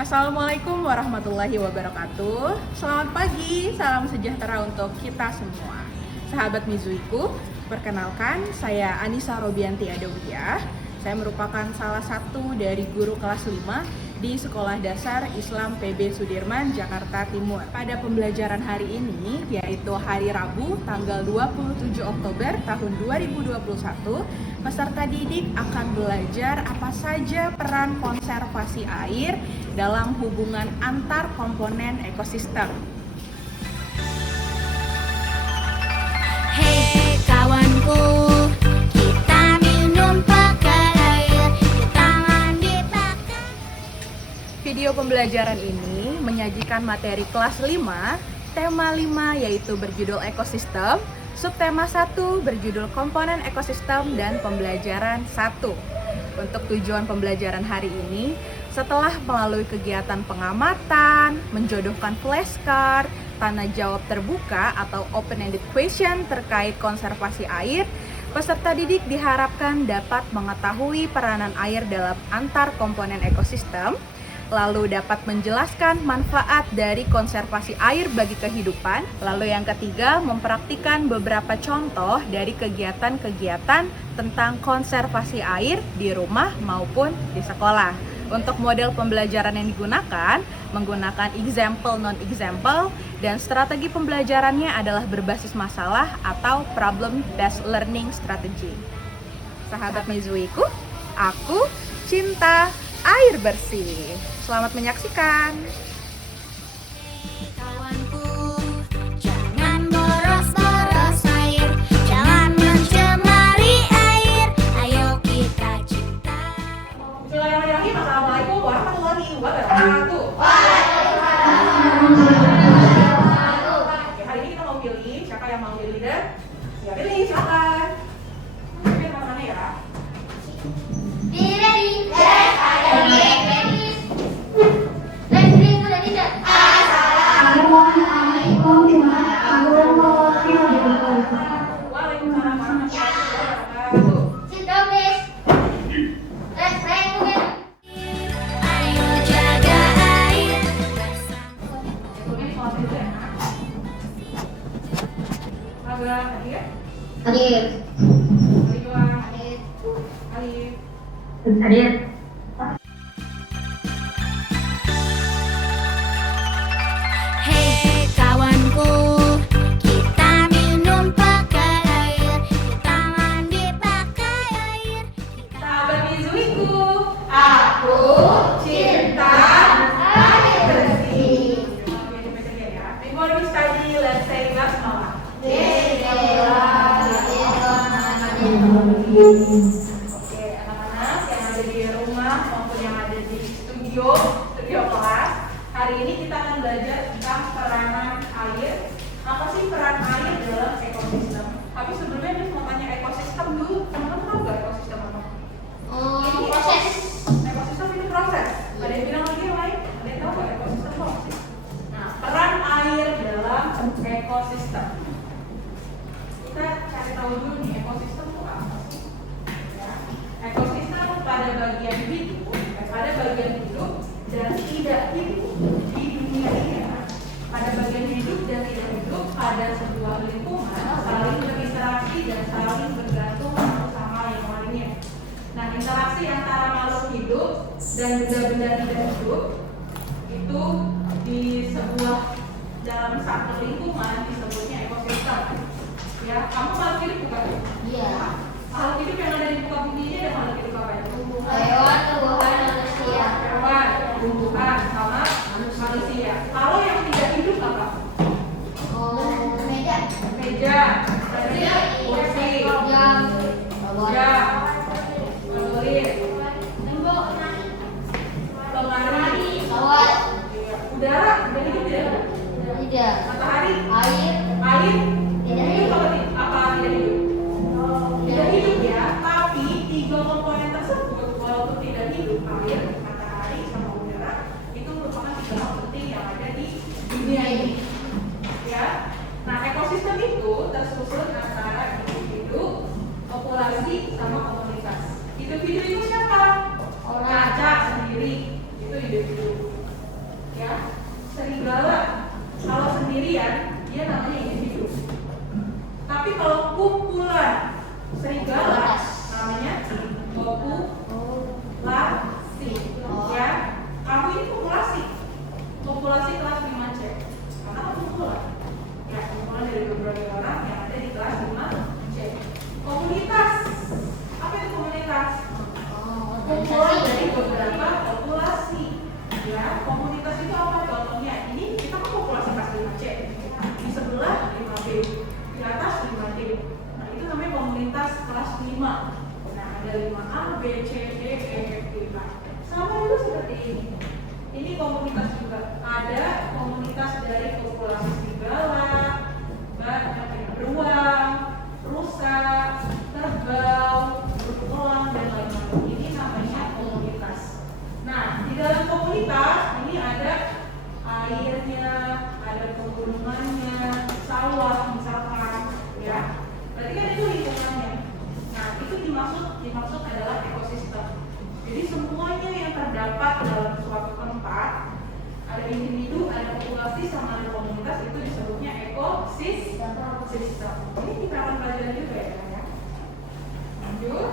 Assalamualaikum warahmatullahi wabarakatuh. Selamat pagi, salam sejahtera untuk kita semua. Sahabat Mizuiku, perkenalkan saya Anissa Robianti Adawiyah. Saya merupakan salah satu dari guru kelas 5 di Sekolah Dasar Islam PB Sudirman, Jakarta Timur. Pada pembelajaran hari ini, yaitu hari Rabu, tanggal 27 Oktober tahun 2021, peserta didik akan belajar apa saja peran konservasi air dalam hubungan antar komponen ekosistem. Hei kawanku, kita minum pakai air, kita mandi pakai. Video pembelajaran ini menyajikan materi kelas 5, tema 5 yaitu berjudul ekosistem, subtema 1 berjudul komponen ekosistem, dan pembelajaran 1. Untuk tujuan pembelajaran hari ini, setelah melalui kegiatan pengamatan, menjodohkan flashcard, tanya jawab terbuka atau open-ended question terkait konservasi air, peserta didik diharapkan dapat mengetahui peranan air dalam antar komponen ekosistem, lalu dapat menjelaskan manfaat dari konservasi air bagi kehidupan. Lalu yang ketiga, mempraktikkan beberapa contoh dari kegiatan-kegiatan tentang konservasi air di rumah maupun di sekolah. Untuk model pembelajaran yang digunakan, menggunakan example non-example, dan strategi pembelajarannya adalah berbasis masalah atau problem-based learning strategy. Sahabat Mizuiku, aku cinta air bersih. Selamat menyaksikan. Kawanku, jangan boros-boros air, jangan mencemari air, ayo kita cinta. Bismillahirrahmanirrahim. Assalamualaikum warahmatullahi wabarakatuh. Oke, hari ini kita mau pilih siapa yang mau jadi leader? Ya pilih, silakan. Pilih mana ya? Waalaikumsalam warahmatullahi wabarakatuh. Ayo jaga air bersama. Ini sholat dulu ya, Nak. Agak hadir. Hadir. Hari dua. Hadir. Hadir. Hadir. Hei kawanku, kita minum pakai air, kita mandi pakai air, kita Sahabat Mizuiku, aku cinta air bersih. Before we study, let's say basmalah. Oke, anak-anak yang ada di rumah maupun yang ada di studio kelas, hari ini kita akan belajar tentang peranan air. Apa sih peran air dalam ekosistem? Tapi sebelumnya Miss mau tanya ekosistem dulu. Teman-teman tahu nggak ekosistem apa? Ini Proses. ekosistem itu proses. Ada yang bilang lagi yang lain? Ada yang tahu nggak ekosistem itu apa sih? Nah, peran air dalam ekosistem. Kita cari tahu dulu nih ekosistem itu apa sih? Ya. Ekosistem pada bagian hidup dan tidak hidup di dunia ini. Pada bagian hidup dan tidak hidup pada sebuah lingkungan saling berinteraksi dan saling bergantung satu sama yang lainnya. Nah, interaksi antara makhluk hidup dan benda-benda tidak hidup itu di sebuah dalam satu lingkungan disebutnya ekosistem. Ya, kamu makhluk hidup bukan? Iya. Makhluk hidup yang ada di muka bumi ini ada makhluk hidup apa itu? Hewan, tumbuhan, manusia. Hewan, tumbuhan, sama manusia. Kalau yang tidak hidup apa? Meja. Meja, kursi, Jam. jam, menulis, lemari, Pesawat. udara, tidak hidup tidak? Tidak. Matahari, Air. air, Tidak hidup hidup. apa tidak hidup? Tidak hidup ya, tapi tiga komponen tersebut walaupun tidak hidup, air, matahari, sama udara, itu merupakan tiga hal penting yang ada di dunia ini. Ya, nah ekosistem itu tersusun antara individu, populasi, sama komunitas. Individu itu siapa? Kaca sendiri, itu individu. komunitas juga. Ada komunitas dari populasi serigala, beruang, rusa, kerbau, berulang dan lain-lain. Ini namanya komunitas. Nah, di dalam komunitas ini ada airnya, ada pegunungannya, sawah misalkan, ya. Berarti kan itu lingkungannya. Nah, itu dimaksud adalah ekosistem. Jadi semuanya yang terdapat dalam suatu tempat, ada individu, ada populasi, sama ada komunitas, itu disebutnya ekosistem. Ini kita akan pelajari juga ya. Lanjut.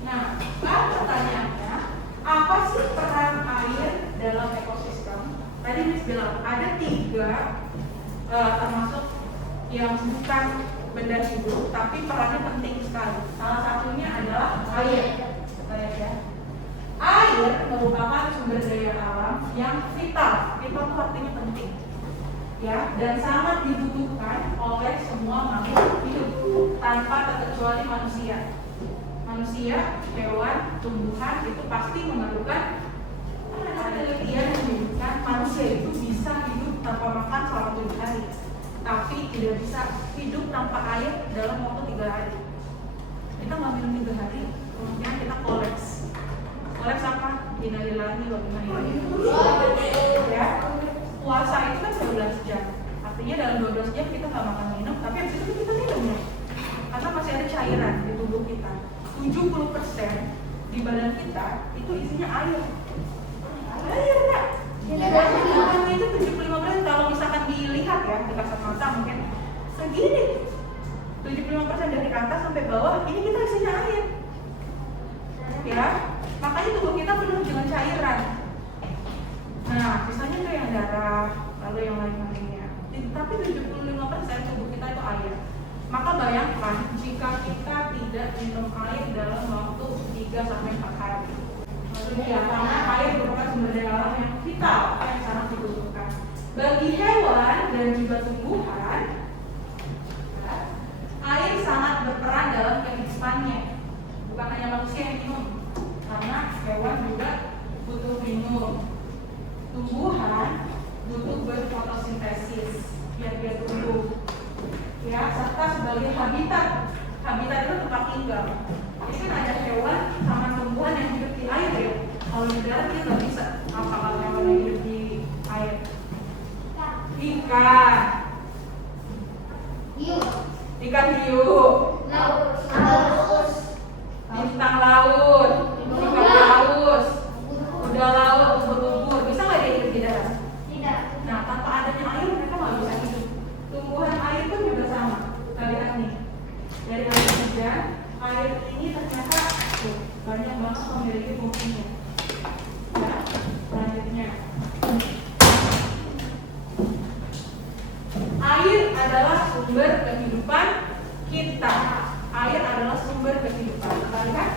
Nah, sekarang pertanyaannya, apa sih peran air dalam ekosistem? Tadi Miss bilang ada 3 termasuk yang bukan benda hidup, tapi perannya penting sekali. Salah satunya adalah air. Ya. Air merupakan sumber daya alam yang vital. Vital itu artinya penting, ya, dan sangat dibutuhkan oleh semua makhluk hidup tanpa terkecuali manusia. Manusia, hewan, tumbuhan itu pasti memerlukan. Ada penelitian yang menunjukkan manusia itu bisa hidup tanpa makan selama 7 hari, tapi tidak bisa hidup tanpa air dalam waktu 3 hari. Kita nggak minum 3 hari, kemudian kita koleks apa? Innalillahi wa inna ilaihi raji'un. Ya, puasa itu kan 12 jam, artinya dalam 12 jam kita nggak makan minum, tapi habis itu kita minum ya, karena masih ada cairan di tubuh kita. 70% di badan kita itu isinya air. Air ya. Ini itu 75%. Kalau misalkan dilihat ya di kasat mata mungkin segini. 75% dari atas sampai bawah ini kita isinya air. Ya, makanya tubuh kita penuh dengan cairan. Nah, sisanya tuh yang darah, lalu yang lain-lainnya. Tapi 75% tubuh kita itu air. Maka bayangkan jika kita tidak minum air dalam waktu 3-4 hari. Ya, karena air merupakan sumber daya alam yang vital yang sangat dibutuhkan bagi hewan dan juga tumbuhan. Air sangat berperan dalam kehidupannya, bukan hanya manusia yang minum, karena hewan juga butuh minum, tumbuhan butuh berfotosintesis biar dia tumbuh, ya, serta sebagai habitat itu tempat tinggal. Jadi kan ada hewan sama tumbuhan yang hidup di air ya. Kalau di darat dia nggak bisa. Apa kalau hewan yang hidup di air? Ikan hiu, bintang laut, ikan paus, kuda laut, ubur-ubur. Bisa nggak dia hidup di darat? Tidak. Nah, tanpa adanya air mereka nggak bisa hidup. Tumbuhan air pun juga sama. Kita lihat nih, dari air hujan, air ini ternyata banyak banget memiliki fungsinya. Ya, selanjutnya, air adalah sumber kehidupan kita. Air adalah sumber kehidupan. Kita lihat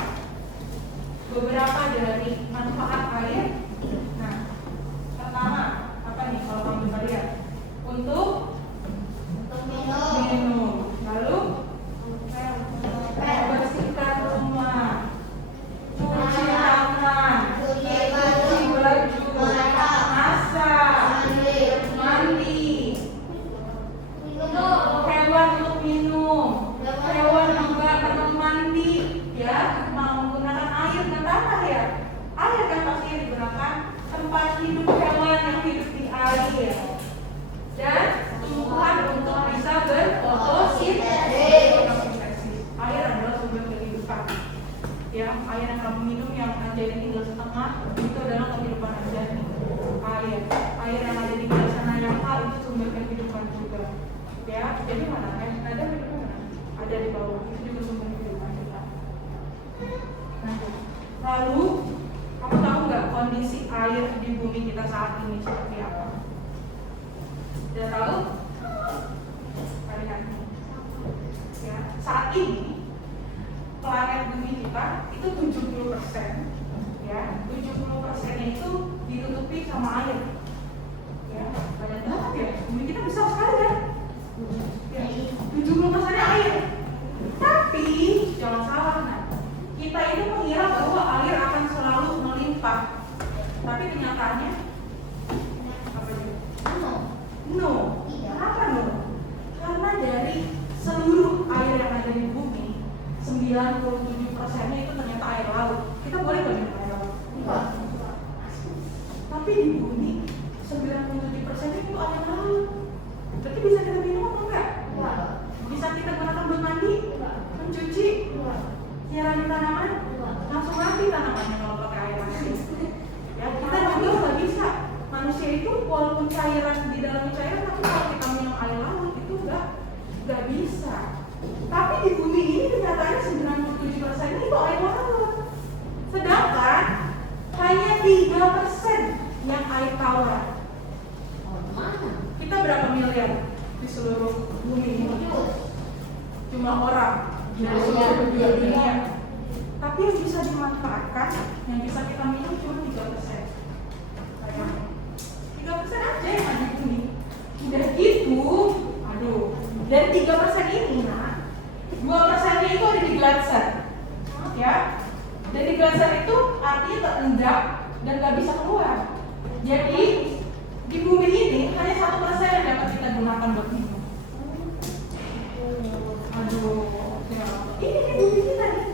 beberapa dari manfaat air. Nah, pertama apa nih kalau kamu bisa lihat? Untuk minum. Lalu membersihkan rumah, cuci tangan, cuci baju, masak, mandi, hewan untuk minum, hewan juga untuk mandi, ya, mau menggunakan air dan tanah ya. Air kan pasti digunakan tempat hidup hewan yang hidup di air. Dan tumbuhan untuk bisa berfotosintesis. Air adalah sumber kehidupan. Ya, air yang kamu minum yang Anjani tinggal setengah itu adalah kehidupan Anjani. Air yang ada di bawah sana yang hal itu sumber kehidupan juga. Ya, jadi mana? Ada di mana? Ada di bawah. Itu juga sumber kehidupan kita. Nah, lalu kamu tahu nggak kondisi air di bumi kita saat ini seperti apa? Sudah tahu? Lihat nih. Ya, saat ini planet bumi kita itu 70%, ya, 70% itu ditutupi sama air. Ya, banyak banget ya. Bumi kita besar sekali kan? Ya, 70% air. Tapi jangan salah, nah, kita ini mengira bahwa air akan di bumi 97% itu air laut. Berarti bisa kita minum atau enggak? Bisa kita gunakan buat mandi, mencuci, nyiramin tanaman, langsung mati tanamannya kalau pakai air asin. Ya, kita juga nggak bisa. Manusia itu walaupun cairan di dalam cairan, tapi kalau kita minum air laut itu nggak bisa. Tapi di bumi ini kenyataannya 97% itu air laut. Sedangkan hanya 3% yang air tawar. Kita berapa miliar di seluruh bumi ini? Jumlah orang dari seluruh dunia. Tapi yang bisa dimanfaatkan, yang bisa kita minum cuma 3%. 3% aja yang ada di bumi. Udah gitu, aduh. Dan 3% ini, nah, 2%-nya itu ada di gletser, ya. Dan di gletser itu artinya terendap dan nggak bisa keluar. Jadi di bumi ini hanya 1% yang dapat kita gunakan buat minum. Aduh, ya. Ini di bumi kita nih.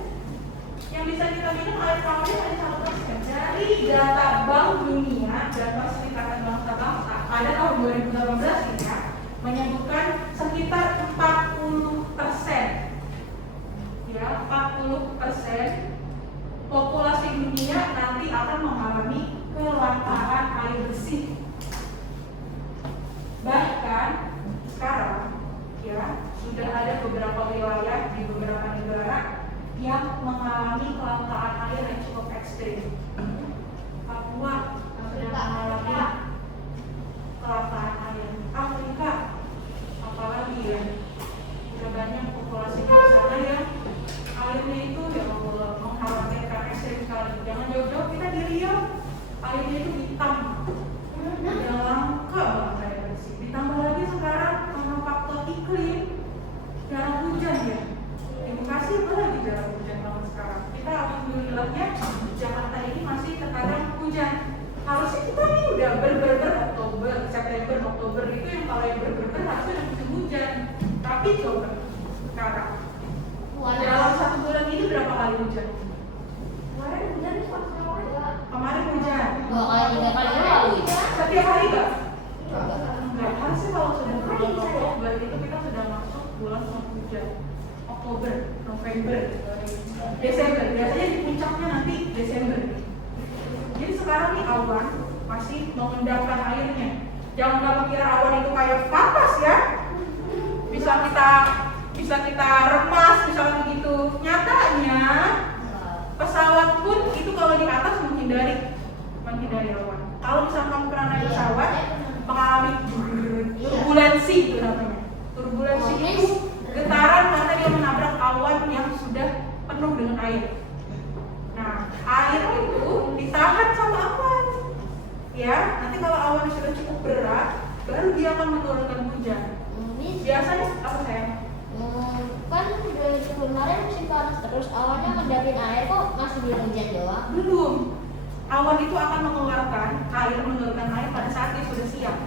Yang bisa kita minum air tawarnya hanya 1%. Dari data Bank Dunia, data Perserikatan Bangsa-Bangsa pada tahun 2018 ini ya, menyebutkan sekitar 40%. Ya, 40% populasi dunia nanti akan mengalami kelangkaan air bersih. Bahkan sekarang ya sudah ada beberapa wilayah di beberapa negara yang mengalami kelangkaan air yang cukup ekstrim. Papua sedang mengalami kelangkaan air. Afrika apalagi ya, sudah banyak populasi di sana yang airnya itu ya Allah mengkhawatirkan ekstrim sekali. Jangan jauh-jauh, kita di Riau airnya itu hitam, udah langka banget air bersih. Ditambah lagi sekarang karena faktor iklim, jarang hujan ya. Di Bekasi apalagi jarang hujan banget sekarang. Kita alhamdulillahnya Jakarta ini masih terkadang hujan. Harusnya kita nih udah Oktober, September, Oktober itu yang kalau yang harusnya udah musim hujan. Tapi coba sekarang dalam 1 bulan ini berapa kali hujan? Kemarin hujan Kemarin hujan. 2 kali, 3 kali lalu. Setiap hari enggak? Enggak. Harusnya kalau sudah bulan Oktober itu kita sudah masuk bulan hujan. Oktober, November, Desember. Biasanya di puncaknya nanti Desember. Jadi sekarang nih awan masih mengendapkan airnya. Jangan kamu kira awan itu kayak kapas ya. Bisa kita remas misalnya begitu. Nyatanya pesawat pun itu kalau di atas menghindari awan. Kalau misalnya kamu pernah naik pesawat mengalami turbulensi itu namanya. Turbulensi itu getaran karena dia menabrak awan yang sudah penuh dengan air. Nah, air itu ditahan sama awan. Ya, nanti kalau awan sudah cukup berat, baru dia akan menurunkan hujan. Biasanya apa sayang? Kan dari kemarin musim panas terus awannya ngendapin air kok masih belum hujan doang. Belum. Awan itu akan mengeluarkan air, menurunkan air pada saat dia sudah siap.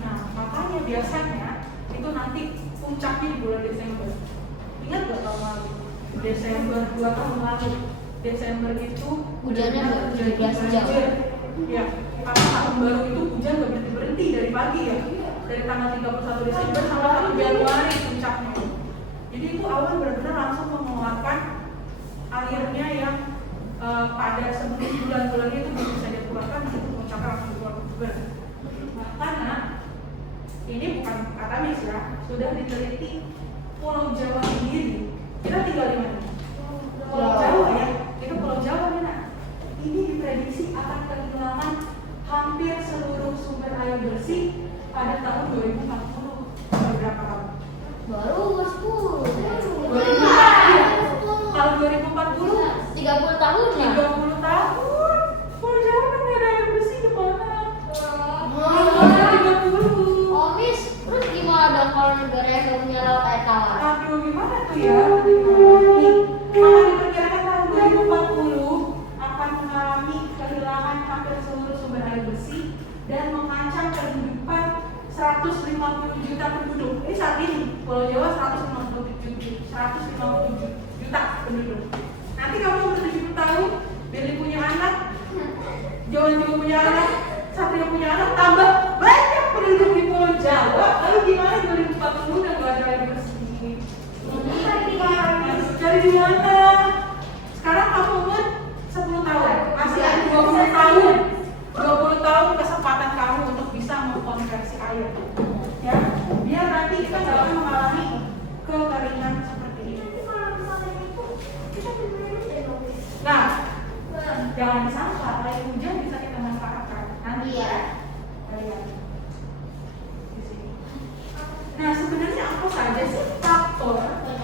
Nah, makanya biasanya itu nanti puncaknya di bulan Desember. Ingat gak tahun lalu? Desember 2 tahun lalu. Desember itu Hujannya terjadi 17 jam. Ya, karena tahun baru itu hujan gak berhenti dari pagi ya. Dari tanggal 31 Desember sampai 1 Januari puncaknya. Jadi itu awan benar-benar langsung mengeluarkan airnya yang pada sebelum bulan-bulan itu belum bisa dikeluarkan, itu puncaknya langsung keluar. Karena ini bukan kata mis ya, sudah diteliti Pulau Jawa sendiri. Kita tinggal di mana? Pulau Jawa ya, itu Pulau Jawa mana? Ini diprediksi akan kehilangan hampir seluruh sumber air bersih pada tahun 2040. Berapa tahun? Baru 10. 2040. Kalau 2040 30 tahun lah. 30 tahun. Pulau Jawa kan nggak ada air bersih gimana? 30. Oh, Miss, terus gimana dong kalau negara yang gak punya laut air tawar? Aduh, gimana tuh ya? Nih, maka diperkirakan tahun 2040 akan mengalami kehilangan hampir seluruh sumber air bersih dan mengancam kehidupan 150 juta penduduk. Ini saat ini Pulau Jawa 150 juta penduduk. Nanti kamu umur 70 tahun, Billy punya anak, Johan juga punya anak, 1 punya anak tambah banyak penduduk di Pulau Jawa, lalu gimana 2040 udah nggak ada air bersih? Cari di mana? Sekarang kamu umur 10 tahun, masih ada 20 tahun. 20 tahun kesempatan kamu untuk bisa mengkonversi air. Ya, biar nanti kita nggak akan mengalami kekeringan seperti ini. Nah, jangan disangka air hujan bisa kita manfaatkan. Nanti ya, lihat di sini. Nah, sebenarnya apa saja sih faktor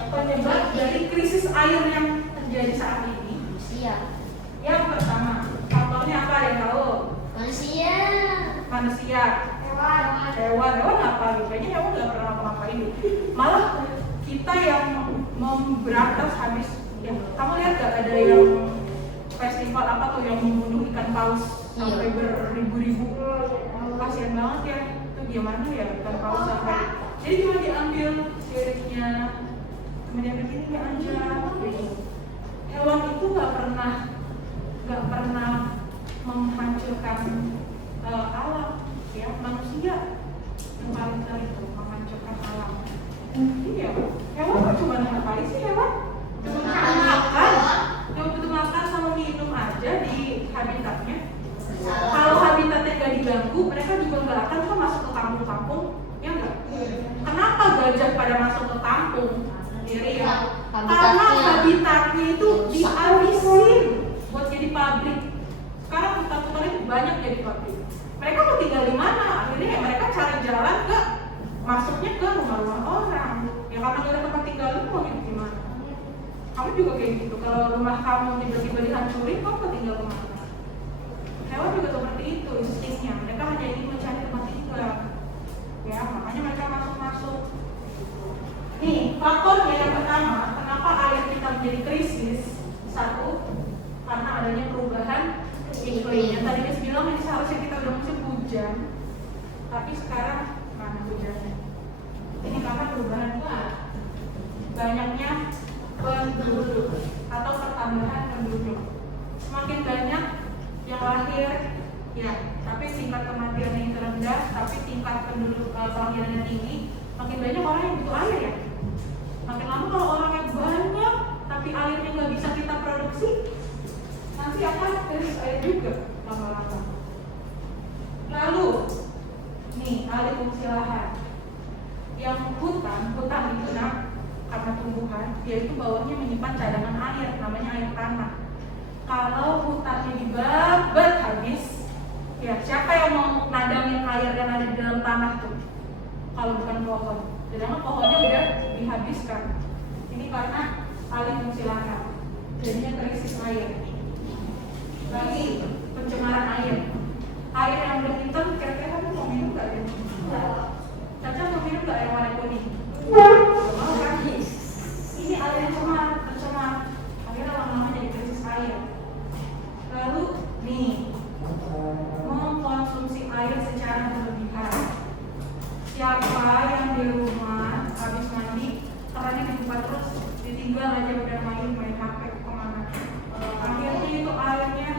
penyebab dari krisis air yang terjadi saat ini? Yang pertama, faktornya apa yang tahu? Manusia. Hewan apa? Kayaknya hewan nggak pernah ngapa-ngapain. Malah kita yang memberantas habis. Ya, kamu lihat gak ada yang festival apa tuh yang membunuh ikan paus sampai beribu-ribu? Kasian banget ya. Itu gimana ya ikan paus sampai? Jadi cuma diambil siripnya, kemudian begini aja. Gitu. Hewan itu nggak pernah menghancurkan alam, ya manusia yang paling sering itu menghancurkan alam. Iya, hewan kok cuma ngapain sih hewan? Cuma butuh makan sama minum aja di habitatnya. Kalau habitatnya nggak diganggu, mereka juga nggak akan kok masuk ke kampung-kampung, ya nggak? Kenapa gajah pada masuk ke kampung? Sendiri ya. Karena habitatnya itu dihabisin buat jadi pabrik. Sekarang hutan-hutan itu banyak jadi pabrik. Mereka mau tinggal di mana? Akhirnya ya mereka cari jalan ke masuknya ke rumah-rumah orang. Ya karena nggak ada tempat tinggal, lu mau hidup di mana? Kamu juga kayak gitu. Kalau rumah kamu tiba-tiba dihancurin, kamu mau tinggal kemana? Hewan juga seperti itu instingnya. Mereka hanya ingin mencari tempat tinggal. Ya makanya mereka masuk-masuk. Nih faktornya yang pertama, kenapa air kita menjadi krisis? Satu, karena adanya perubahan iklim. Yang tadi Miss bilang ini seharusnya kita udah musim hujan, tapi sekarang mana hujannya? Ini karena perubahan iklim. Banyaknya penduduk atau pertambahan penduduk. Semakin banyak yang lahir, ya, tapi tingkat kematiannya yang rendah, tapi tingkat penduduk kelahirannya tinggi. Makin banyak orang yang butuh air ya. Makin lama kalau orangnya banyak, tapi airnya nggak bisa kita produksi, nanti akan krisis air juga lama-lama. Lalu, nih alih fungsi lahan. Yang hutan itu karena tumbuhan, yaitu bawahnya menyimpan cadangan air, namanya air tanah. Kalau hutannya dibabat habis, ya siapa yang mau nadangin air yang ada di dalam tanah tuh? Kalau bukan pohon, sedangkan pohonnya udah dihabiskan. Ini karena alih fungsi lahan, jadinya krisis air. Lagi pencemaran air. Air yang udah hitam, kira-kira kamu mau minum nggak ya? Caca mau minum nggak air warna kuning? Mau kan? Ini air yang pencemar. Akhirnya lama-lama jadi krisis air. Lalu nih, mengkonsumsi air secara berlebihan. Siapa yang di rumah habis mandi kerannya dibuka terus, ditinggal aja udah main HP kemana? Akhirnya itu airnya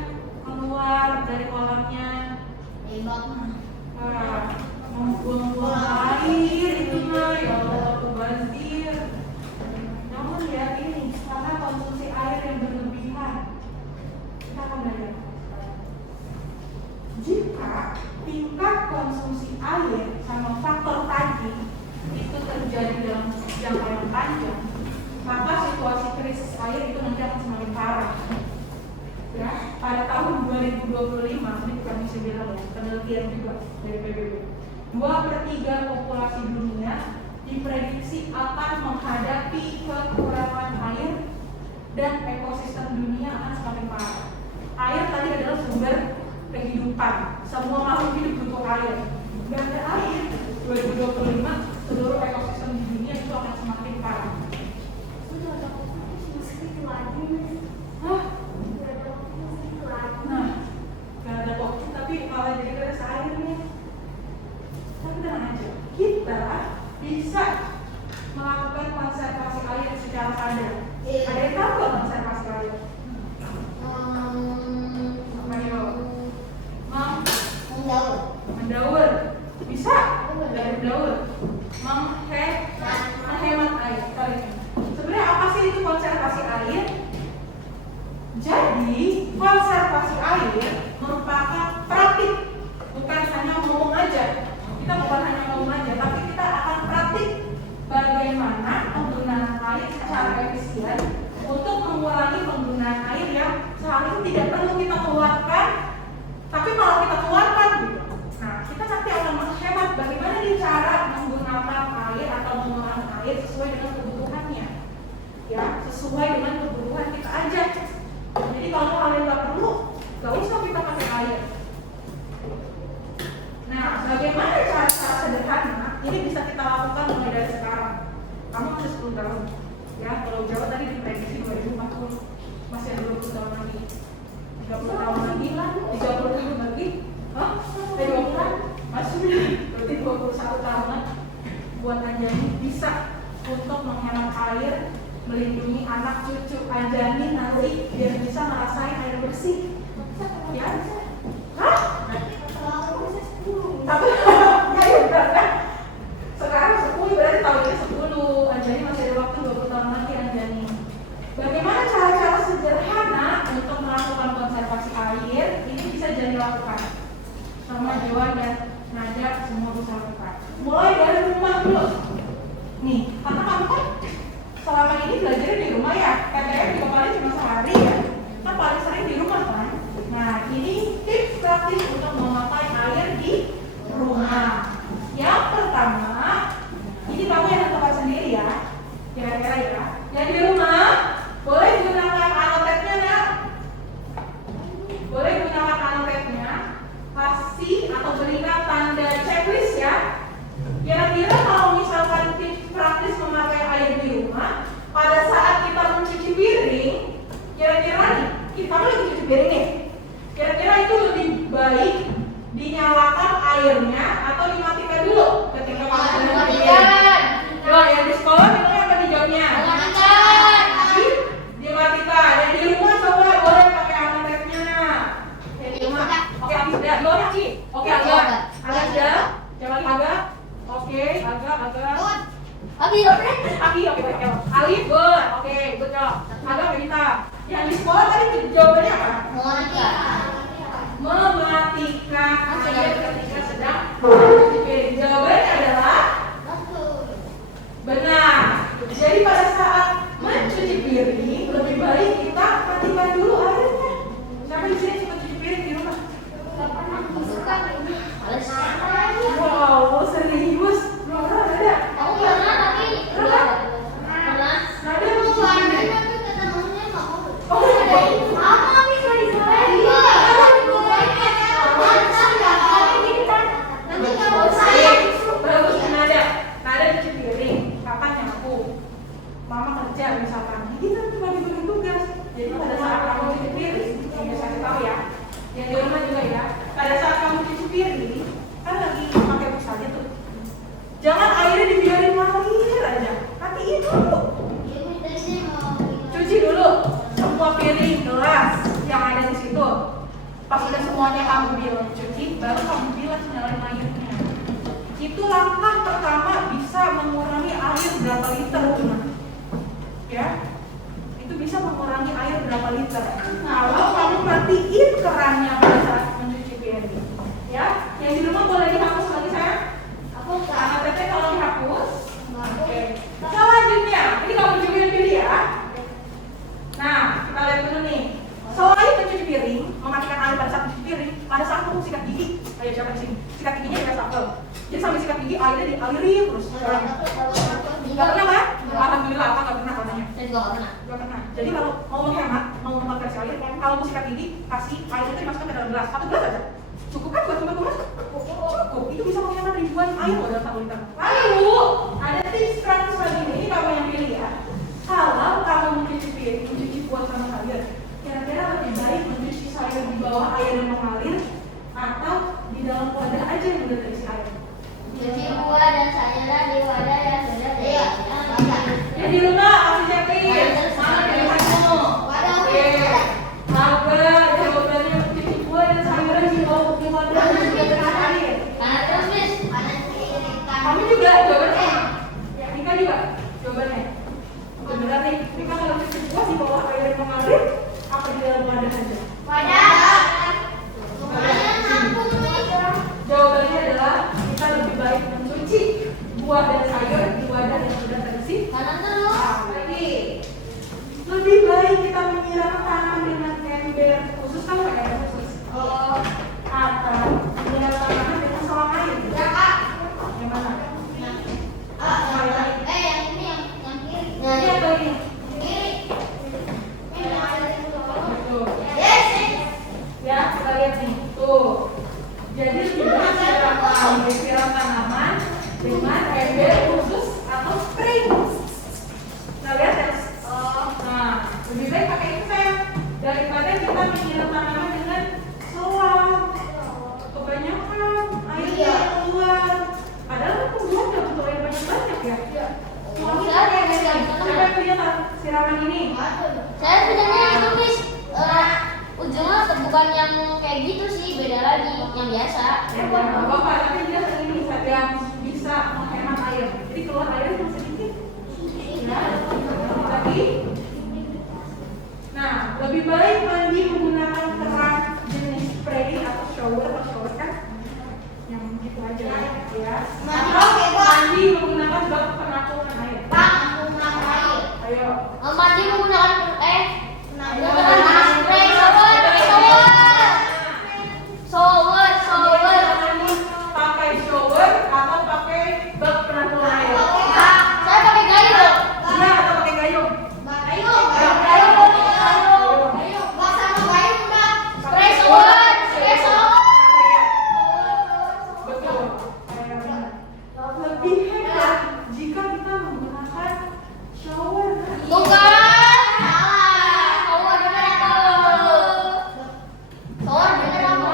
keluar dari kolamnya, membuang-buang air itu mah ya Allah kebazir. Namun ya ini karena konsumsi air yang berlebihan, kita akan belajar. Jika tingkat konsumsi air sama faktor tadi itu terjadi dalam jangka yang panjang, maka situasi krisis air itu nanti akan semakin parah. Ya, pada tahun 2025, ini bukan bisa bilang ya, penelitian juga dari PBB, 2/3 populasi dunia diprediksi akan menghadapi kekurangan air dan ekosistem dunia akan semakin parah. Air tadi adalah sumber kehidupan, semua makhluk hidup butuh air. Gak ada air, 2025 seluruh ekosistem di dunia itu akan semakin parah. Hah? Nah, gak ada COVID tapi malah jadi krisis airnya. Tapi tenang aja, kita bisa melakukan konservasi air secara sadar. Ada yang tahu gak konservasi air? Apa ya? Jadi konservasi air merupakan praktik, bukan hanya ngomong aja. Kita bukan hanya ngomong aja, tapi kita akan praktik bagaimana penggunaan air secara efisien untuk mengurangi penggunaan air yang seharusnya tidak perlu kita keluarkan, tapi malah kita keluarkan gitu. Nah, kita nanti akan menghemat bagaimana nih cara menggunakan air atau mengurangi air sesuai dengan kebutuhannya, ya, sesuai dengan kebutuhan kita aja. Jadi kalau air nggak perlu, nggak usah kita pakai air. Nah, bagaimana cara-cara sederhana ini bisa kita lakukan mulai dari sekarang. Kamu masih 10 tahun, ya. Kalau Jawa tadi diprediksi 2040, masih ada 20 tahun lagi, 30 tahun lagi, 30 tahun lagi, 20 masih berarti 21 tahun buat Anjani bisa untuk menghemat air, melindungi anak cucu Anjani nanti biar bisa ngerasain air bersih, ya. Hah? Tapi ya udah kan? Sekarang 10 berarti tahunnya 10. Anjani masih ada waktu 20 tahun lagi Anjani. Bagaimana cara-cara sederhana untuk melakukan konservasi air? Ini bisa jadi lakukan. Sama Jawa dan Naja semua bisa lakukan. Mulai dari rumah dulu. Nih, karena kamu kan selama ini belajarnya di rumah ya. PTM juga paling cuma sehari ya. Kan paling sering di rumah kan. Nah, ini tips praktis untuk memakai air di rumah. Yang pertama, ini kamu yang tentukan sendiri ya, kira-kira ya. Yang di rumah boleh gunakan anotetnya ya, boleh gunakan anotetnya, kasih atau berikan tanda checklist ya. Kira-kira kalau misalkan tips praktis memakai air di rumah, pada saat kita mencuci piring, kira-kira nih, kamu lagi cuci piring nih, kira-kira itu lebih baik dinyalakan airnya atau dimatikan dulu ketika kamu sedang cuci piring? Loh, yang di sekolah bilangnya apa nih jawabnya? Dimatikan. Yang di rumah coba boleh pakai anotetnya. Yang di rumah. Oke, tidak. Oke, agak sudah. Coba agak. Oke, agak. Oke, Alif, good. Oke, good job. Agak kita. Yang di sekolah tadi jawabannya apa? Mematikan air ketika sedang mencuci piring. Jawabannya adalah benar. Jadi pada saat mencuci piring lebih baik kita matikan dulu airnya. Siapa di sini suka cuci piring di rumah? Wow, serius? Belum pernah ada? Ada bagus, nada cuci piring, kapan nyapu, mama kerja misalkan, ini kan cuma dibagi tugas. Jadi pada saat kamu cuci piring, yang saya kasih tahu ya, yang di rumah juga ya, pada saat kamu cuci piring, kan lagi pakai bus aja tuh, jangan airnya dibiarin ngalir aja, matiin dulu, cuci dulu semua piring, gelas yang ada di situ. Pas udah semuanya kamu bilang cuci, baru kamu bilas nyalain airnya. Itu langkah pertama bisa mengurangi air berapa liter rumah, ya. Itu bisa mengurangi air berapa liter kalau kamu matiin kerannya pada saat mencuci piring, ya. Yang di rumah boleh dihapus lagi sayang. Karena teteh kalau dihapus. Oke. Selanjutnya, ini kamu juga yang pilih ya. Nah, kita lihat dulu nih. Selain mencuci piring, mematikan air pada saat mencuci piring, pada saat kamu sikat gigi, ayo siapa di sini? Sikat giginya tidak satu. Jadi sambil sikat gigi airnya dialirin terus. Gak pernah kan? Alhamdulillah, apa gak pernah katanya? Gak pernah. Jadi kalau mau menghemat, mau mengkonversi air, kalau mau sikat gigi, kasih airnya itu dimasukkan ke dalam gelas. 1 gelas aja. Cukup kan buat teman-teman? Cukup. Itu bisa menghemat ribuan air loh dalam 1 liter. Lalu ada tips praktis lagi nih, ini kamu yang pilih ya. Kalau kamu mencuci piring, mencuci buah sama sayur, kira-kira lebih baik mencuci sayur di bawah air yang mengalir atau di dalam wadah aja yang udah terisi air? Cuci buah dan sayuran di wadah yang sudah terisi. Ya di rumah aku siapin. Mana pilihanmu? Oke. Sabar, jawabannya mencuci buah dan sayuran di wadah yang sudah terisi air. Kamu juga jawabannya? Ya, Nika juga jawabannya. Benar nih, Nika kalau mencuci buah di bawah air yang mengalir apa di dalam wadah aja? tahu nggak air khusus? Atau mineral tanaman dengan selang air? Ya kak. Yang mana? Yang ini yang kiri. Ini atau ini? Kiri. Betul. Yes. Ya, kita lihat nih. Tuh. Jadi tidak siram tanaman dengan ember khusus atau spray. Nah, lihat ya. Nah, lebih baik pakai insek daripada kita menyiram tanaman dengan selang. Kebanyakan airnya keluar. Padahal kan keluar nggak butuh air banyak-banyak ya. Siapa yang punya siraman ini? Saya sebenarnya itu Miss ujungnya bukan yang kayak gitu sih, beda lagi yang biasa. Bapak, tapi dia ini yang bisa menghemat air. Jadi keluar air yang sedikit. Ya, lagi. Nah, lebih baik mandi menggunakan keran jenis spray atau shower kan? Yang gitu aja ya. Atau mandi menggunakan bak penampungan air. Ayo. Mandi menggunakan spray Pakai shower atau pakai bak penampungan air? Saya pakai gayung. Iya, atau pakai gayung? Spray shower. Betul. Lebih hebat jika kita menggunakan shower. Bukan. Shower bener apa?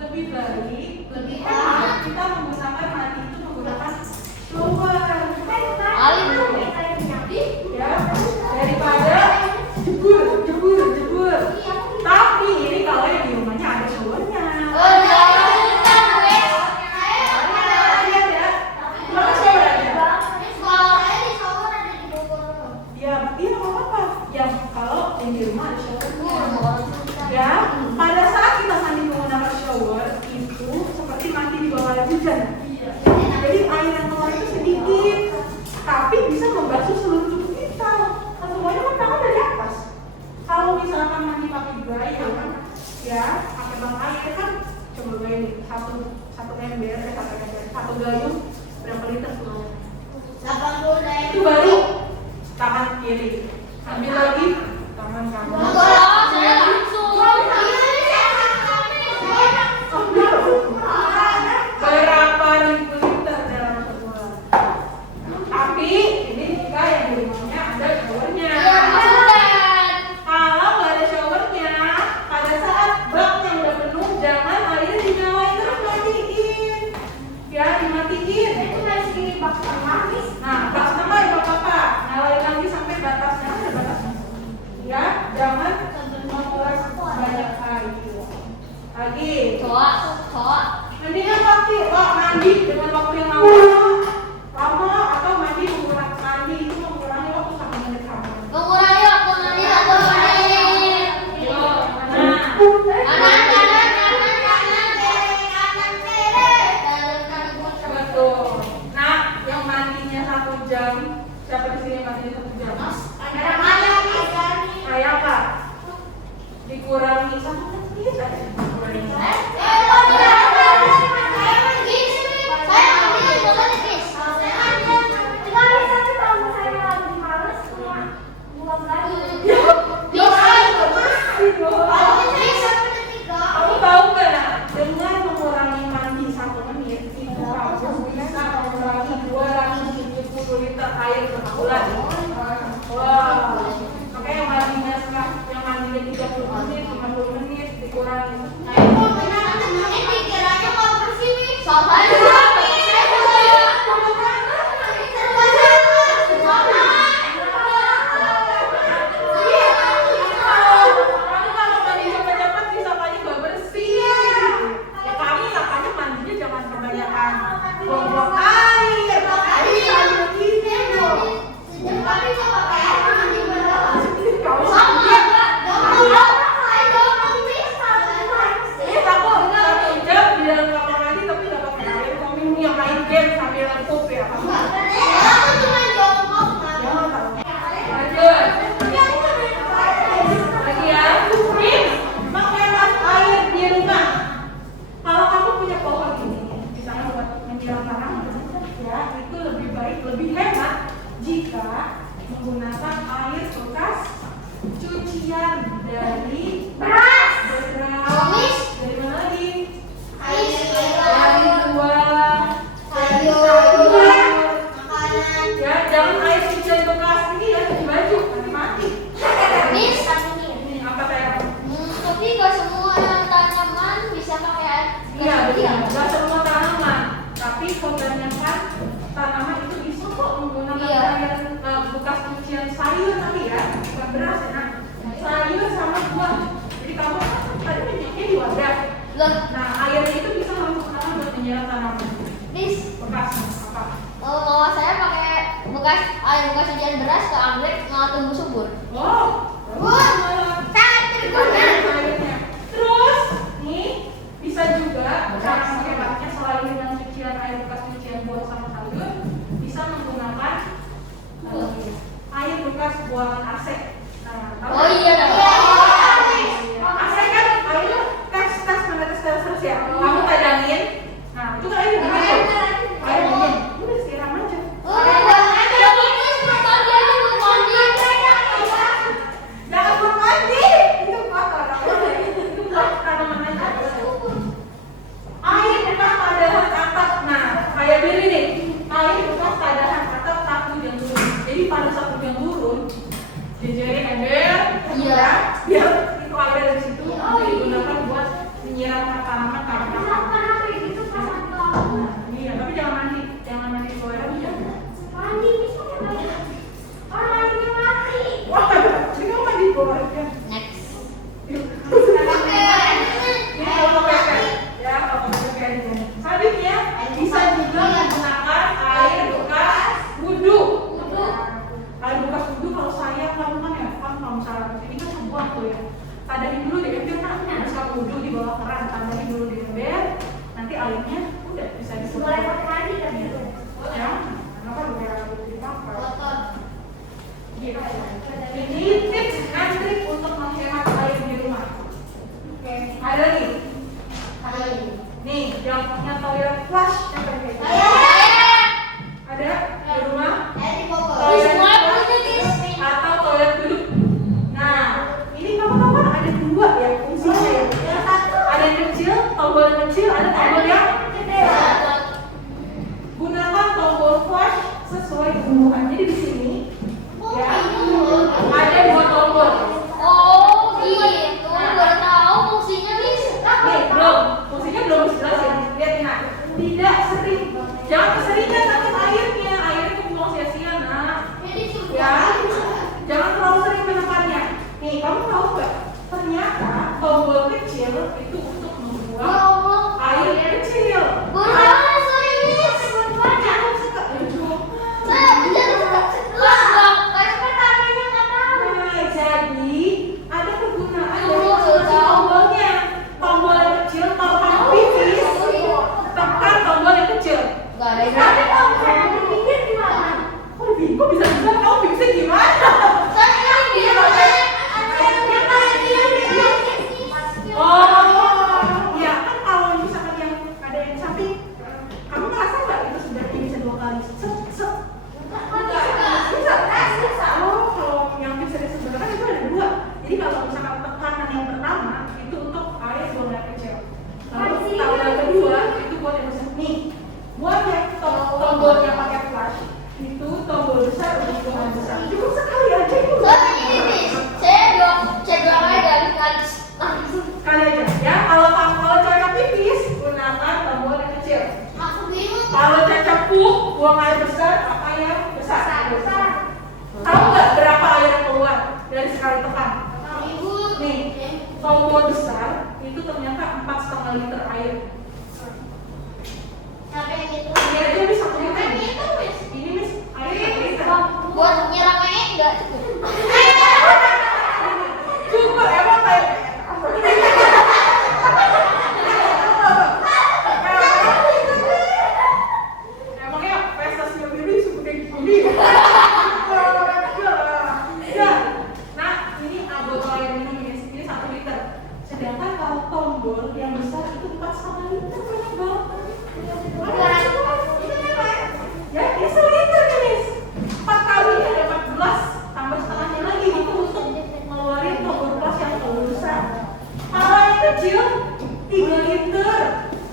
Lebih baik, lebih hebat kita menggunakan mandi itu menggunakan shower. Alim. Ya, daripada jebur. Tapi ini kalau yang di rumahnya ada showernya. Lihat ya, mana shower aja. Ya, iya nggak apa-apa. Ya, kalau yang di rumah ada showernya. Ya, pada saat kita mandi menggunakan shower itu seperti mandi di bawah air hujan. Jadi air yang keluar itu sedikit, tapi bisa membasuh seluruh tubuh kita. Kan semuanya kan tangan dari atas. Kalau misalkan mandi pakai gayung, ya pakai bak air kan coba gayung satu ember, satu gayung berapa liter semuanya? Itu baru tangan kiri, ambil lagi tangan kanan. Berapa ribu liter dalam sebulan? Tapi ini jika yang di rumahnya ada showernya. Kalau nggak ada showernya, pada saat baknya udah penuh, jangan airnya dinyalain terus, matiin. Ya, dimatiin. Nah, bak sama ya bapak, nyalain lagi sampai batasnya, ada batasnya. Ya, jangan menguras banyak air. Lagi. Mendingan mandi dengan waktu yang lama atau mandi menggunakan mandi itu mengurangi waktu sampai menit kamu. Mengurangi waktu mandi 1 menit. Betul. Nah, yang mandinya 1 jam, siapa di sini mandinya 1 jam? Kayak apa? Dikurangi 1 menit aja. Kamu tahu nggak, nah, dengan mengurangi mandi 1 menit itu kamu bisa mengurangi 270 liter air per bulan. Wow. Makanya yang mandinya 30 menit, 50 menit dikurangi. Kamu kalau mandi cepat-cepat bisa mandi nggak bersih. Ya kamu makanya mandinya jangan kebanyakan buang-buang air. Air bisa begini loh. Tapi coba kayak mandi nggak semua tanaman bisa pakai Iya, gas betul. ya? Nggak semua tanaman, tapi kebanyakan tanaman itu bisa kok menggunakan Iya. air bekas cucian sayur tadi ya, bukan beras ya. Nah, sayur sama buah. Jadi kamu kan tadi menyikir di wadah. Loh, Nah, airnya itu bisa langsung gunakan buat menyiram tanaman. Dis, Bekasnya apa? mama saya pakai air bekas cucian beras ke anggrek malah tumbuh subur. Oh, Wah, sangat berguna. airnya. Terus, nih bisa juga cara menghematnya selain dengan cucian air bekas cucian buah sama sayur, bisa menggunakan air bekas buangan AC. Nah, tahu Oh kan? iya, AC kan airnya tes menetes terus ya. Kamu tajangin. Nah, itu kan air dingin. Air dingin. Udah siram aja. Jangan buat mandi. Itu kotor. Itu buat tanaman aja. Air bekas padahan atap. Nah, kayak gini nih. Air bekas padahan atap saat hujan turun. Jadi pada saat hujan turun, jejerin ember, Iya. ya, biar itu air dari situ nanti digunakan buat menyiram tanaman Nah, iya, tapi jangan mandi soalnya ya. Wah, jadi kamu mandi soalnya. Next. Ini kalau pakai ya, kalau pakai ini. Selanjutnya bisa juga menggunakan air bekas wudhu. Air bekas wudhu kalau saya lakukan ya, kan kalau misalnya ini kan sebuah tuh ya. Tadahin dulu di ember, kan habis kamu wudhu di bawah keran, tadahin dulu di ember, nanti airnya udah bisa disemprot. Ya, karena kan udah dipakai. Ini tips and trik untuk menghemat air di rumah. Ada nih. Nih, yang punya toilet flush siapa yang kayak gitu? Ada di rumah? Toilet flush atau toilet duduk. Nah, ini kamu tahu kan ada dua ya fungsinya ya. Ada yang kecil, tombol yang kecil, ada tombol yang gede. Gunakan tombol flush sesuai kebutuhan. Jadi di sini ya ada dua tombol. Oh gitu, baru tahu fungsinya Miss. Nih, fungsinya belum jelas ya. Lihat nih, nah. Tidak sering, jangan keseringan pakai airnya kebuang sia-sia, nah. Ya, jangan terlalu sering menekannya. Nih, kamu tahu nggak? Ternyata tombol kecil itu untuk membuang air kecil. Nah, jadi ada kegunaan dari masing-masing tombolnya. Tombol yang kecil, kalau kamu pipis, tekan tombol yang kecil. Tapi kalau kamu pikir gimana? Oh, bingung bisa kamu pipisnya gimana? Oh, ya kan kalau misalkan yang ada yang samping, kamu merasa nggak itu sudah bisa 2 kali? Bisa. Oh, kalau yang bisa disebutkan itu ada 2. Jadi kalau misalkan tekanan yang pertama itu untuk air buang air kecil. Lalu tekanan kedua itu buat yang besar. Nih, buat yang tombol yang pakai flash itu tombol besar untuk buang air besar. Cukup sekali aja itu. Sekali aja ya. Kalau cocok pipis gunakan tombol yang kecil. Kalau cocok buang air besar apa yang besar? Tahu nggak berapa air yang keluar dari sekali tekan? Nih, tombol besar itu ternyata 4,5 liter air. Ini aja bisa 1 liter. Ini Miss, air 1 liter. Buat nyiram enggak Cukup emang kayak emangnya pesta siap ini seperti gini. Ya. Nah, ini botol air minum ini 1 liter. Sedangkan kalau tombol yang besar itu 4,5 liter, banyak banget. Ya, ini 1 liter nih, Miss. 4 kali ada 14, tambah setengahnya lagi itu untuk ngeluarin tombol flush yang tombol besar. Kalau yang kecil 3 liter,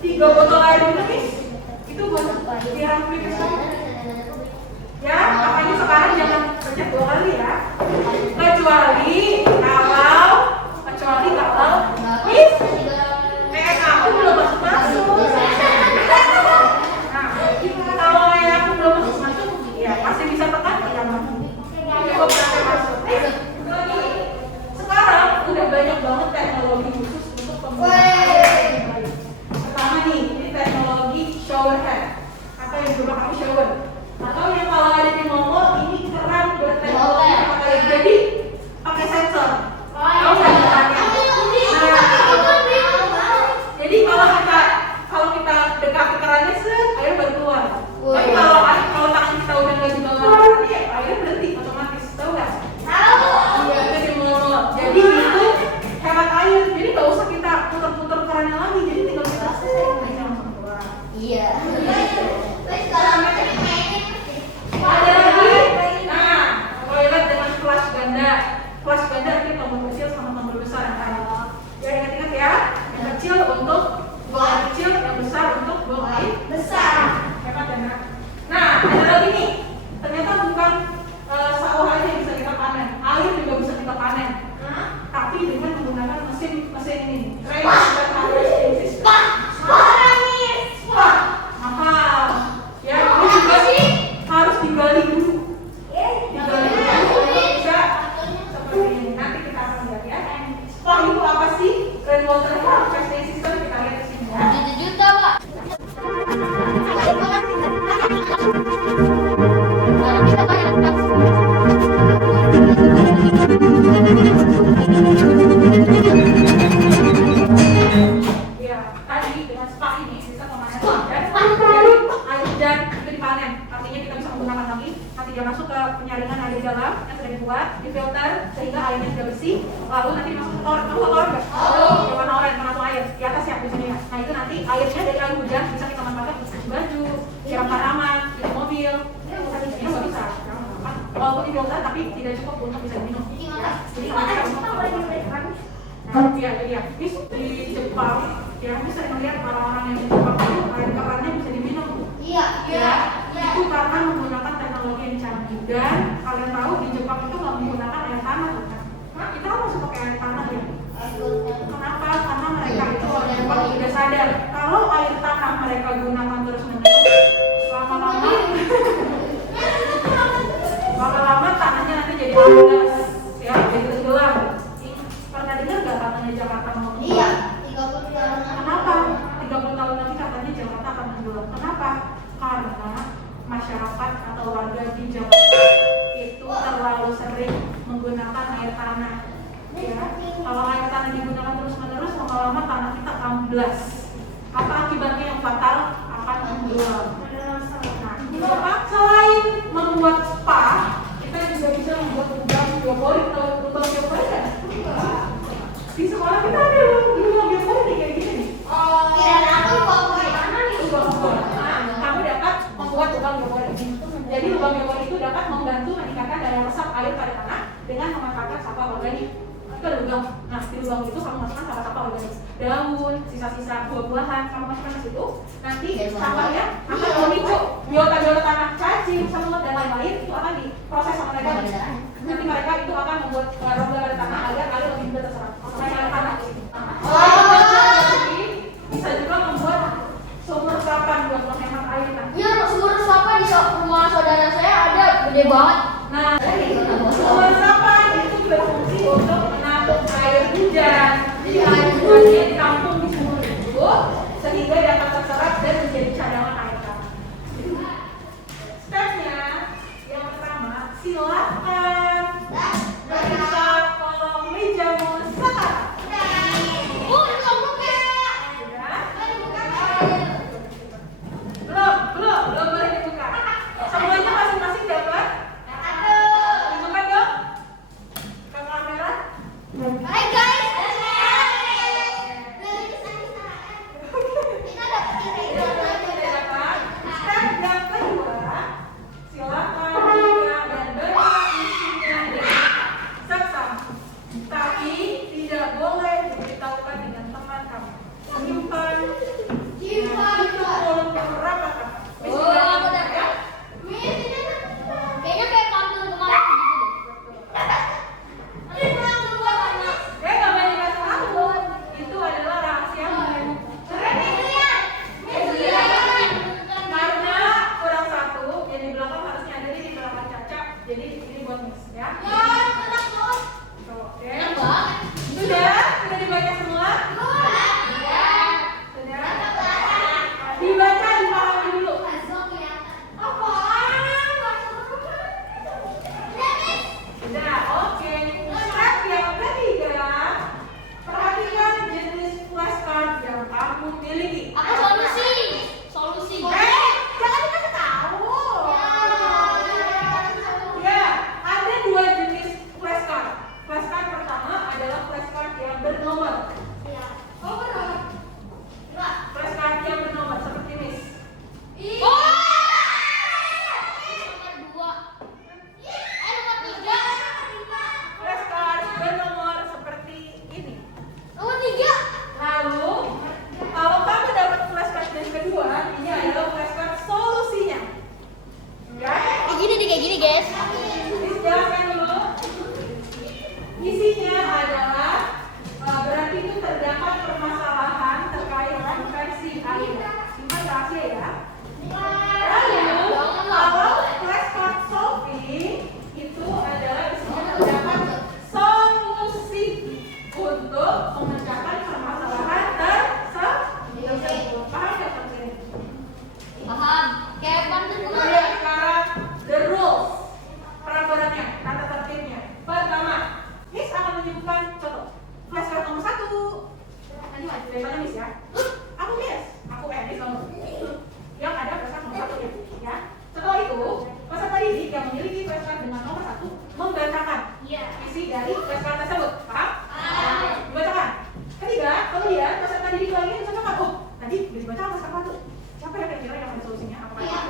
3 botol air minum, Miss. Itu buat siram pipis kamu. Ya, makanya sekarang jangan pencet 2 kali ya. Kecuali kalau mesin ini. Trace the harvesting system. Wah, mahal. Ya, ini juga harus digali dulu. Digali dulu bisa seperti ini. Nanti kita akan lihat ya. Spa itu apa sih? Rainwater harvesting system kita lihat di sini ya. Juta-juta, Pak. Ya, tadi dengan spa ini bisa memanen hujan. Jadi air hujan itu dipanen. Artinya kita bisa menggunakan lagi. Nanti dia masuk ke penyaringan air di dalam yang sudah dibuat, difilter sehingga airnya sudah bersih. Lalu nanti masuk ke tower. Kamu tahu tower nggak? Yang warna oranye, warna air di atas ya di sini ya. Nah itu nanti airnya dari air hujan bisa kita manfaatkan untuk cuci baju, siram tanaman, cuci mobil. Itu nggak bisa. Walaupun difilter tapi tidak cukup untuk bisa diminum. Jadi nggak bisa untuk nah, ya, jadi ya, di Jepang, ya, bisa melihat orang-orang yang di Jepang itu air kerannya bisa diminum. Iya, Ya, itu karena menggunakan teknologi yang canggih. Dan kalian tahu di Jepang itu nggak menggunakan air tanah, kan? Nah, kita kan masih pakai air tanah ya. Kenapa? Karena mereka itu orang Jepang sudah sadar kalau air tanah mereka gunakan terus-menerus, lama-lama tanahnya nanti jadi ambles, ya, jadi tenggelam. Pernah dengar nggak katanya Jakarta mau tenggelam? Iya, 30 tahun. Kenapa? 30 tahun lagi katanya Jakarta akan tenggelam. Kenapa? Karena masyarakat atau warga di Jakarta itu terlalu sering menggunakan air tanah. Ya, kalau air tanah digunakan terus-menerus, lama-lama tanah kita amblas. Apa akibatnya yang fatal? Akan tenggelam. Nah, selain membuat spa, kita juga bisa membuat lubang biopolik. Tahu lubang biopolik kan? Di sekolah kita ada lubang biopolik kayak gini. Kirain aku bawa mana nih? Nah, kamu dapat membuat lubang biopolik. Jadi lubang biopolik itu dapat membantu meningkatkan daya resap air pada tanah dengan memanfaatkan sampah organik. Itu ada lubang. Nah, di lubang itu kamu masukkan sampah-sampah organik, daun, sisa-sisa buah-buahan, kamu masukkan ke situ. Nanti sampahnya akan memicu biota-biota tanah, cacing, semut dan lain-lain itu akan diproses sama mereka. Nanti mereka itu akan membuat rongga pada tanah agar air lebih mudah terserap. Makanya tanah. Jadi bisa juga membuat sumur resapan buat menghemat air. Iya, sumur resapan di rumah saudara saya ada, gede banget. Nah, sumur resapan itu berfungsi untuk menampung air hujan. Jadi air hujannya ditampung di sumur itu sehingga dapat terserap dan menjadi cadangan air tanah. Stepnya yang pertama, silakan periksa kolom mejamu sekarang. Belum boleh dibuka. Semuanya masing-masing dapat. Tunjukkan dong ke kamera. Hai guys. Kita dapat Dapat. Step yang kedua, silakan buka dan berikan isinya dengan seksama. Tapi tidak boleh diberitahukan dengan teman kamu. Simpan. Rapat. Oh, aku dapat. Kayaknya kayak pantun kemarin gitu deh. Nggak boleh dikasih tahu. Itu adalah rahasia umum. Karena kurang satu, yang di belakang harusnya ada di belakang Caca. Jadi ini buat Miss ya. Oke. Sudah dibaca semua? Sudah. Dibaca, dipahami dulu. Sudah, oke. Step yang ketiga, perhatikan jenis flashcard yang kamu miliki. Aku solusi. Jangan dikasih tahu. Ya, ada dua jenis flashcard. Flashcard pertama adalah flashcard yang bernomor. Flashcard yang bernomor seperti Miss. Flashcard bernomor seperti ini. Lalu, kalau kamu dapat flashcard yang kedua, ini adalah flashcard solusinya. Ya, Kayak gini guys. dijelaskan dulu. Isinya adalah berarti itu terdapat Ceritanya Miss ya. Aku Miss, aku Miss nomor yang ada flashcard nomor 1 ya. Setelah itu, peserta didik yang memiliki flashcard dengan nomor 1 membacakan isi dari flashcard tersebut. Paham? Dibacakan. Ketiga, kemudian peserta didik lainnya dicontohkan. Oh, tadi udah dibacakan flashcard 1. Siapa ya kira-kira yang ada solusinya? Apakah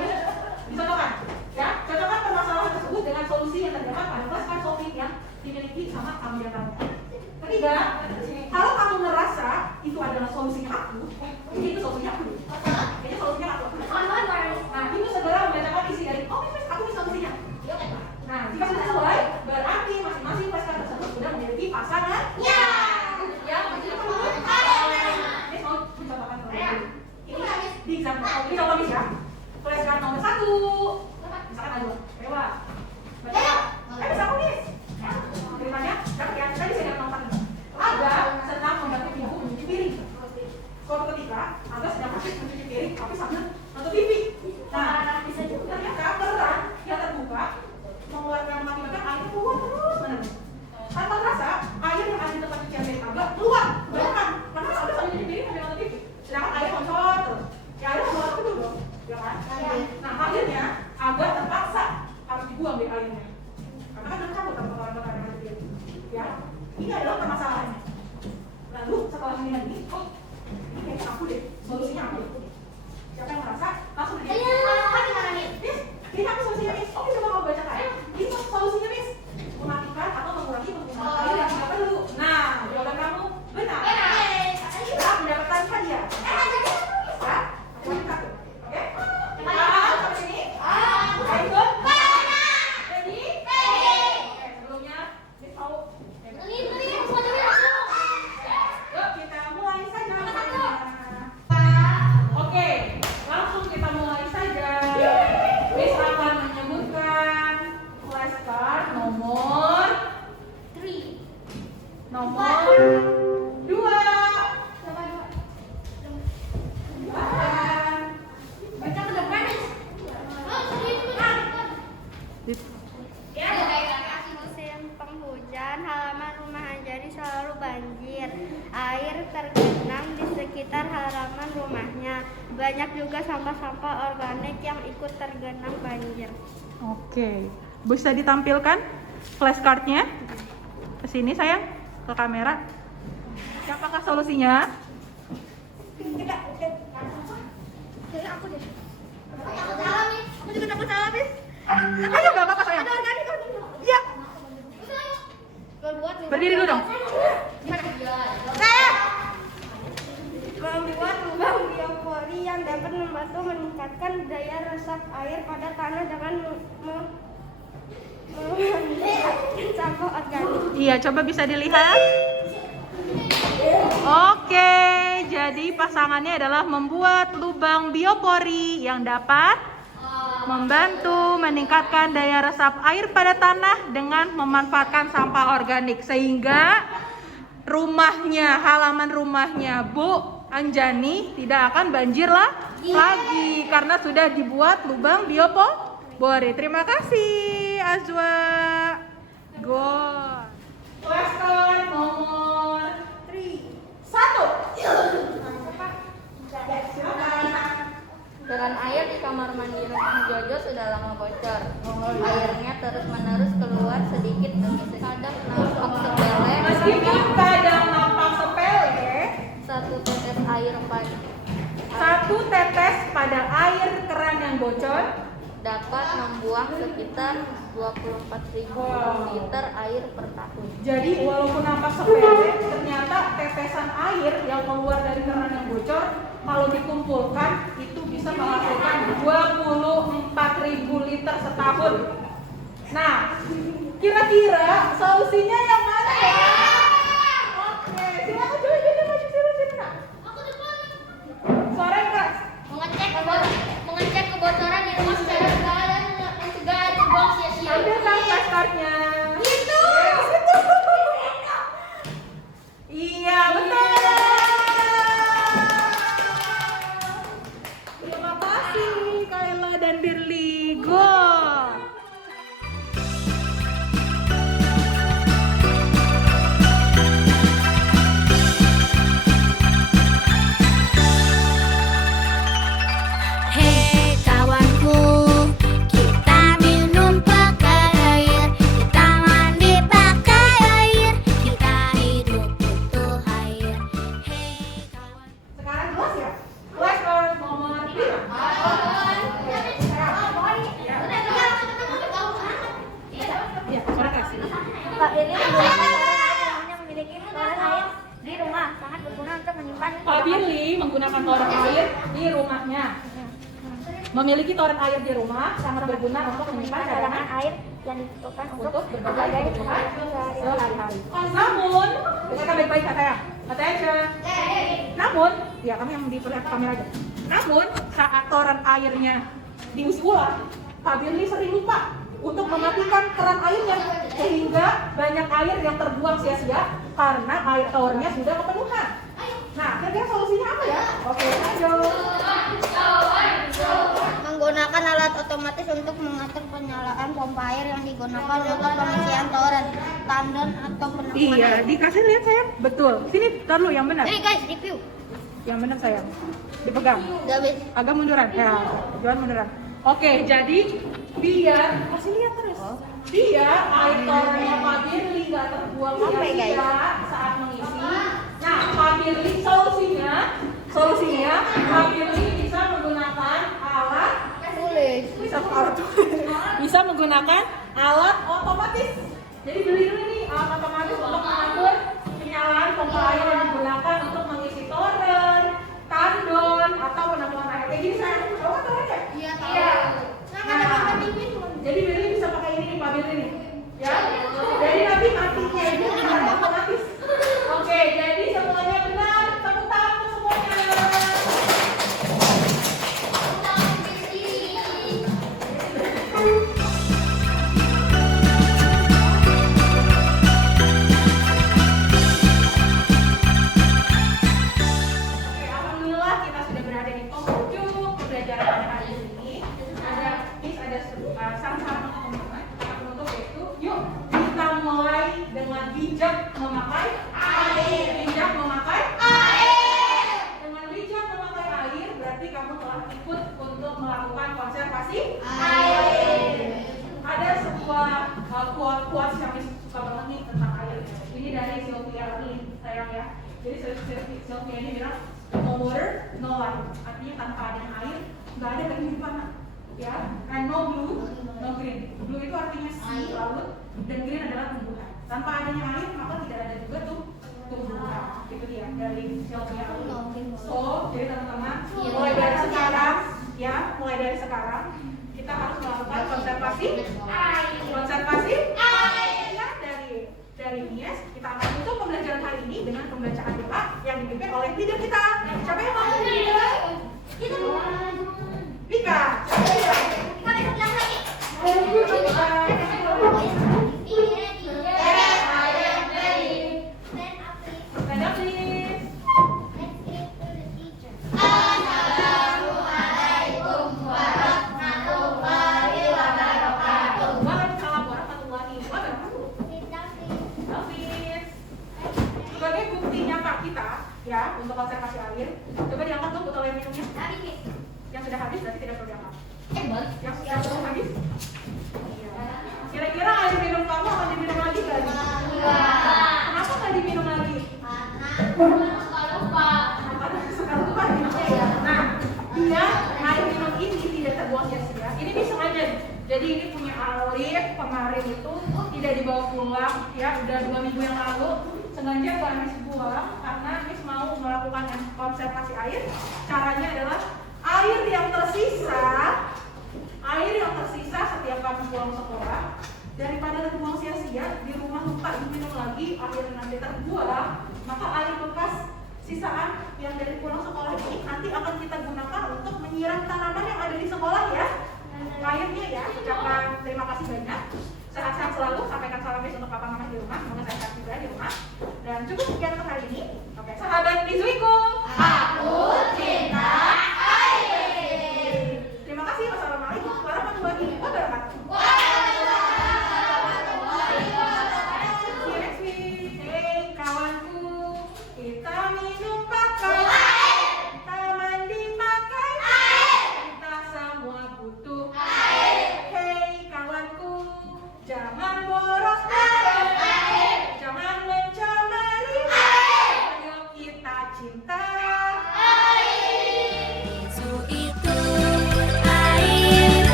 dicontohkan? Ya, cocokkan permasalahan tersebut dengan solusi yang terdapat pada flashcard solving yang dimiliki sama kamu di atasnya. Ketiga, kalau kamu ngerasa itu adalah solusinya aku, itu solusinya aku. Kayaknya solusinya aku. Nah, itu segera membacakan isi dari, oh Miss, aku ini solusinya. Nah, jika sudah sesuai, berarti masing-masing flashcard tersebut sudah memiliki pasangan. Ya, maksudnya perlu. Miss mau mencontohkan kalau ini di example. Ini contoh Miss ya. Flashcard nomor 1. Misalkan ada Dewa. Baca. Miss aku Miss. Ceritanya, dapat ya, tadi saya dapat nomor 1. Aga sedang membantu ibu mencuci piring. Suatu ketika, Aga sedang asik mencuci piring, tapi sambil nonton TV. Nah, ternyata keran yang terbuka mengeluarkan mengakibatkan air keluar terus menerus. Tanpa terasa, air yang ada di tempat cucian piring Aga keluar. Bayangkan, karena Aga sambil mencuci piring sambil nonton TV. Sedangkan air koncor terus. Ya air keluar itu dong, ya kan? Nah, akhirnya Aga terpaksa harus dibuang deh airnya. Karena kan tercampur sama kotoran-kotoran yang ada di piring. Ya. Ini adalah permasalahannya. Lalu setelah ini, oh ini kayaknya aku deh, solusinya aku. Siapa yang merasa langsung dia? Miss, ini aku solusinya Miss. Oke, coba kamu bacakan. Ini solusinya Miss. Mematikan atau mengurangi penggunaan air yang tidak perlu. Nah, jawaban kamu benar. Benar, mendapatkan hadiah. Ya, macam satu. Oke? Sampai sini. Ikut. Ready? Oke, sebelumnya Miss mau. Yuk kita mulai saja. Oke, langsung kita mulai saja. Miss akan menyebutkan flashcard nomor 2. Baca ke depan, Miss. Musim penghujan, halaman rumah Anjani selalu banjir. Air tergenang di sekitar halaman rumahnya. Banyak juga sampah-sampah organik yang ikut tergenang banjir. Oke, bisa ditampilkan flashcardnya ke sini sayang, ke kamera. Siapakah solusinya? Aku juga takut salah, Bis. Ayo nggak apa-apa sayang. Iya. Berdiri dulu dong. Membuat lubang biopori yang dapat membantu meningkatkan daya resap air pada tanah dengan menghilangkan sampah organik. Iya, coba bisa dilihat. Oke, jadi pasangannya adalah membuat lubang biopori yang dapat membantu meningkatkan daya resap air pada tanah dengan memanfaatkan sampah organik sehingga rumahnya, halaman rumahnya Bu Anjani tidak akan banjir lagi karena sudah dibuat lubang biopori. Terima kasih Azwa. Go. Flashcard nomor 1. Keran air di kamar mandi rumah Jojo sudah lama bocor. Airnya terus-menerus keluar sedikit demi sedikit. Kadang nampak sepele. Meskipun kadang nampak sepele, satu tetes pada air keran yang bocor dapat membuang sekitar 24.000 liter air per tahun. Jadi walaupun nampak sepele, ternyata tetesan air yang keluar dari keran yang bocor kalau dikumpulkan itu bisa menghasilkan 24.000 liter setahun. Nah, kira-kira solusinya yang mana ya? Oke, silakan coba jadi maju sini nak. Suara yang keras. Mengecek kebocoran di rumah secara berkala dan mencegah air terbuang sia-sia. Ambilkan flashcardnya. Itu. Iya, betul. Terima kasih Kayla dan Birli. Go. Firly menggunakan toren air di rumahnya. Memiliki toren air di rumah sangat berguna untuk menyimpan cadangan air yang dibutuhkan untuk berbagai kebutuhan sehari-hari. Namun, dengarkan baik-baik kata ya. Attention. Namun, ya kami yang diperlihat kamera aja. Namun, saat toren airnya diisi ulang, Pak Firly sering lupa untuk mematikan keran airnya sehingga banyak air yang terbuang sia-sia karena air torennya sudah kepenuhan. Nah, kira-kira solusinya apa ya? Oke, ayo. Menggunakan alat otomatis untuk mengatur penyalaan pompa air yang digunakan untuk pengisian toren, tandon atau penumpang. Iya, dikasih lihat sayang. Betul. Sini, tar lu yang benar. Guys, review. Yang benar sayang. Dipegang. David. Agak munduran. Ya, jangan munduran. Oke, jadi biar kasih lihat terus. Biar air torennya Pak Firly nggak terbuang sia-sia saat mengisi. Nah, Pak Firly solusinya Pak Firly bisa menggunakan alat bisa menggunakan alat otomatis. Jadi beli dulu nih alat otomatis untuk mengatur penyalaan pompa air yang digunakan untuk mengisi toren, tandon atau penampungan air. Kayak gini saya, tahu kan toren ya? Iya. Nah, jadi Firly bisa pakai ini nih Pak Firly nih, ya. Jadi nanti matinya itu akan otomatis. Oke, jadi semuanya benar. Tepuk tangan untuk semuanya. Oke, alhamdulillah kita sudah berada di penghujung pembelajaran pada hari ini. Ada saran-saran untuk teman-teman. Untuk itu, yuk kita mulai dengan bijak memakai air. Bijak memakai air. Dengan bijak memakai air berarti kamu telah ikut untuk melakukan konservasi air. Ada sebuah quotes yang suka banget nih tentang air. Ini dari Sylvia Lynn, sayang ya. Jadi Sylvia ini bilang no water, no life. Artinya tanpa adanya air nggak ada kehidupan. Ya, and no blue, no green. Blue itu artinya sea, laut, dan green adalah tumbuhan. Tanpa adanya air, maka tidak ada juga tuh tumbuhan. Itu dia dari Sylvia Lynn. So, jadi teman-teman, mulai dari sekarang, ya, mulai dari sekarang kita harus melakukan konservasi air. Konservasi air. Ya, dari Mies, kita akan tutup pembelajaran hari ini dengan pembacaan doa yang dipimpin oleh leader kita. Siapa yang mau leader? Kita Vika. Stand up, please. Waalaikumsalam warahmatullahi wabarakatuh. Hafiz. Sebagai bukti nyata kita, ya, untuk konservasi air, coba diangkat dong botol air minumnya. Yang sudah habis berarti tidak perlu diangkat. Yang belum habis? Iya. Kira-kira air minum kamu akan diminum lagi nggak? Kenapa nggak diminum lagi? Karena suka lupa. Nah, dia air minum ini tidak terbuang sia-sia. Ini disengaja. Jadi ini punya Alif kemarin itu tidak dibawa pulang, ya udah 2 minggu yang lalu. Sengaja Mbak Miss buang karena Miss mau melakukan konservasi air. Caranya adalah air yang tersisa setiap kamu pulang sekolah, daripada terbuang sia-sia di rumah lupa diminum lagi, akhirnya nanti terbuang, maka air bekas sisaan yang dari pulang sekolah ini nanti akan kita gunakan untuk menyiram tanaman yang ada di sekolah ya. Airnya ya, ucapkan terima kasih banyak. Sehat-sehat selalu, sampaikan salam untuk papa mama di rumah, semoga sehat juga di rumah. Dan cukup sekian untuk hari ini. Oke, sahabat Izwiku.